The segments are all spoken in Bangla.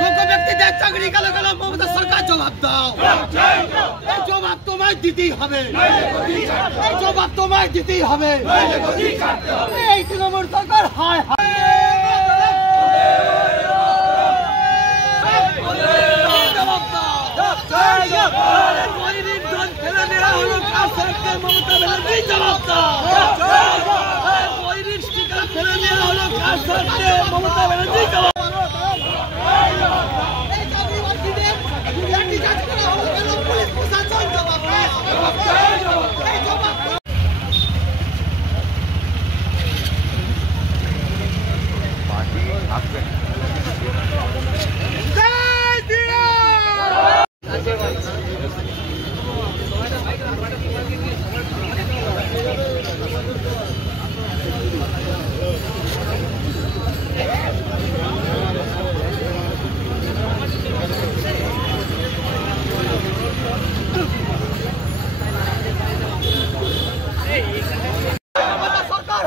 যোগ্য ব্যক্তিদের চাকরি গেল গেল মমতা সরকার জবাব দাও। এই জবাব তোমায় দিতেই হবে, এই জবাব তোমায় দিতেই হবে। এই তৃণমূল সরকার হায় হায় জবাব দাও। গরিব ধন ফেলে দেওয়া হলো কার সরকার মমতা ব্যানার্জি জবাব দাও। গরিব স্টিকার ফেলে দেওয়া হলো কার সরকার মমতা ব্যানার্জি জবাব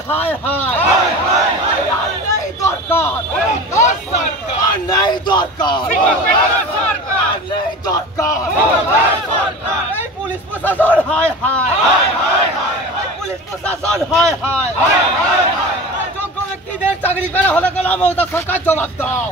हाय हाय नहीं दरकार नहीं दरकार नहीं दरकार पुलिस प्रशासन हाय हाय पुलिस प्रशासन हाय हाय যোগ্য ব্যক্তিদের চাকরি করা হলে গেল মমতা সরকার জবাব দাও।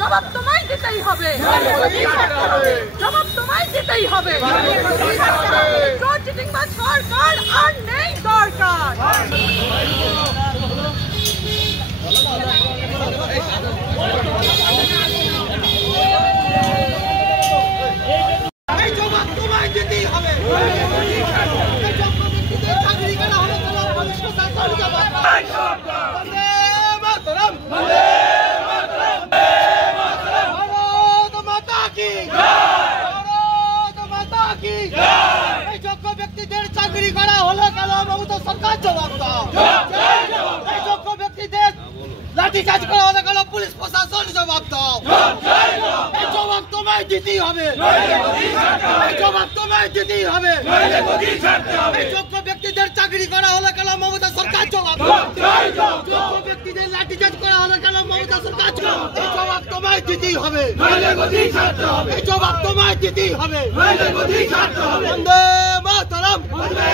জবাব তোমায় দিতেই হবে, জবাব তোমায় দিতেই হবে। চিটিংবাজ সরকার আর নেই দরকার। এই জবাব তোমায় দিতেই হবে। চাকরি করা হলে যোগ্য ব্যক্তিদের চাকরি করা হলো কেন মমতা সরকার জবাব দাও। এই যোগ্য ব্যক্তিদের লাঠিচার্জ করা হলো কেন পুলিশ প্রশাসন জবাব দাও। এই জবাব তোমায় দিতেই হবে, এই জবাব তোমায় দিতেই হবে। এই যোগ্য ব্যক্তিদের চাকরি করা হলো কেন মমতা সরকার জবাব দাও। যোগ্য ব্যক্তিদের লাঠিচার্জ করা হলো কেন মমতা সরকার এই জবাব তোমায় দিতেই হবে, এই জবাব তোমায় দিতেই হবে। বন্দে মাতরম, বন্দে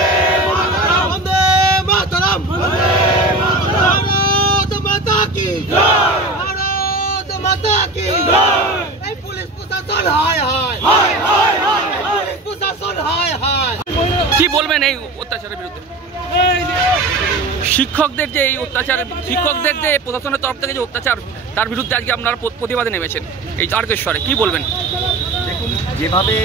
মাতরম, ভারত মাতা কি জয়, ভারত মাতা কি জয়। এই পুলিশ প্রশাসন হায় হায়, পুলিশ প্রশাসন হায় হায়। কি বলবেন এই অত্যাচারের বিরুদ্ধে? শিক্ষকদের যে এই অত্যাচার, শিক্ষকদের যে প্রশাসনের তরফ থেকে যে অত্যাচার, তার বিরুদ্ধে আজকে আপনারা প্রতিবাদে নেমেছেন এই তারকেশ্বরে, কি বলবেন? দেখুন, যেভাবে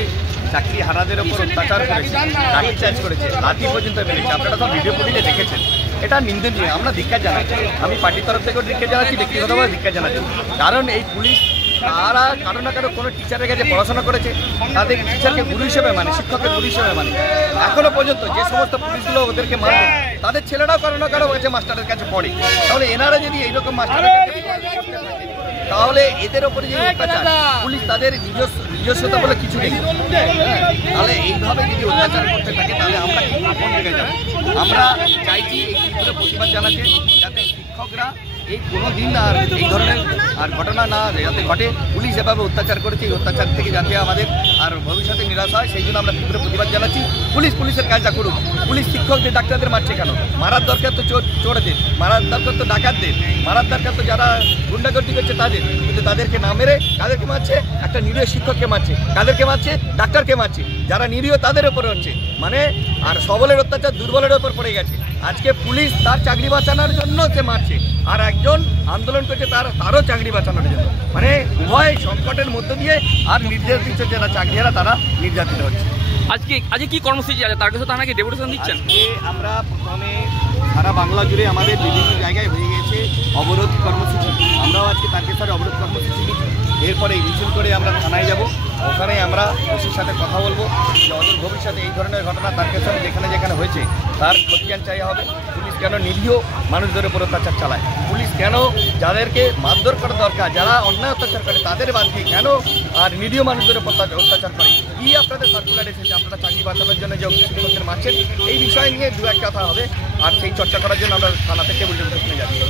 চাকরি হারাদের ওপর অত্যাচার করেছে, লাঠি চার্জ করেছে, লাঠি পর্যন্ত মেরেছে, আপনারা সব ভিডিও ফুটেজে দেখেছেন। এটা নিন্দনীয়, আমরা ধিক্কার জানাচ্ছি। আমি পার্টির তরফ থেকেও ধিক্কার জানাচ্ছি, ব্যক্তিগতভাবে ধিক্কার জানাচ্ছি। কারণ এই পুলিশ তারা কারো না কারো কোনো টিচারের কাছে পড়াশোনা করেছে, তাদের টিচারকে গুরু হিসেবে মানে, শিক্ষকের গুরু হিসেবে মানে। এখনো পর্যন্ত যে সমস্ত পুলিশগুলো ওদেরকে মারবে, তাদের ছেলেরাও কারো না কারো কাছে মাস্টারের কাছে পড়ে। তাহলে এনারা যদি এইরকম মাস্টারের কাছে, তাহলে এদের ওপরে যে অত্যাচার, পুলিশ তাদের নিজস্বতা বলে কিছু নেই। তাহলে এইভাবে যদি অত্যাচার করতে থাকে, তাহলে আমরা কোন দিকে যাব? আমরা চাইছি এই ক্ষেত্রে প্রতিবাদ জানাতে, যাতে শিক্ষকরা এই কোনো দিন আর এই ধরনের আর ঘটনা না যাতে ঘটে। পুলিশ এভাবে অত্যাচার করেছে, এই অত্যাচার থেকে যাতে আমাদের আর ভবিষ্যতে নিরাশ হয়, সেই জন্য আমরা তীব্র প্রতিবাদ জানাচ্ছি। পুলিশের কাজটা করুক। পুলিশ শিক্ষকদের ডাক্তারদের মারছে কেন? মারার দরকার তো চোরদের, মারার দরকার তো ডাকাতদের, মারার দরকার তো যারা গুন্ডাগর্দি করছে তাদের, কিন্তু তাদেরকে না মেরে কাদেরকে মারছে? একটা নিরীহ শিক্ষককে মারছে। কাদেরকে মারছে? ডাক্তারকে মারছে। যারা নিরীহ তাদের ওপরে হচ্ছে, মানে আর সবলের অত্যাচার দুর্বলের ওপর পড়ে গেছে। আজকে পুলিশ তার চাকরি বাঁচানোর জন্য সে মারছে, আর একজন আন্দোলন করছে তারও চাকরি বাঁচানোর জন্য। মানে উভয় সংকটের মধ্য দিয়ে আর নির্যাতিত যারা চাকরিহারা তারা নির্যাতিত হচ্ছে। আজকে কি কর্মসূচি আছে? তার কাছে তো নাকি ডেপুটেশন দিচ্ছেন? আমরা প্রথমে সারা বাংলা জুড়ে আমাদের বিভিন্ন জায়গায় হয়ে গেছে অবরোধ কর্মসূচি। আমরাও আজকে তারকেশ্বরে অবরোধ কর্মসূচি নিচ্ছি। এরপরে মিছিল করে আমরা থানায় যাব, ওখানে আমরা ওসির সাথে কথা বলবো যে অদূর ভবিষ্যতে এই ধরনের ঘটনা তারকেশ্বরে যেখানে যেখানে হয়েছে তার খতিয়ান চাই হবে। পুলিশ কেন নিরীহ মানুষদের উপর অত্যাচার চালায়? পুলিশ কেন যাদেরকে মারধর করা দরকার, যারা অন্যায় অত্যাচার করে তাদের বাদ দিয়ে কেন আর নিরীহ মানুষদের উপর অত্যাচার করে? কি আপনাদের সার্কুলার এসেছে আপনারা চাকরি বাঁচানোর জন্য যে শিক্ষকদের মারছেন, এই বিষয় নিয়ে দু এক কথা হবে। আর সেই চর্চা করার জন্য আমরা থানা থেকে বলতে যাচ্ছি।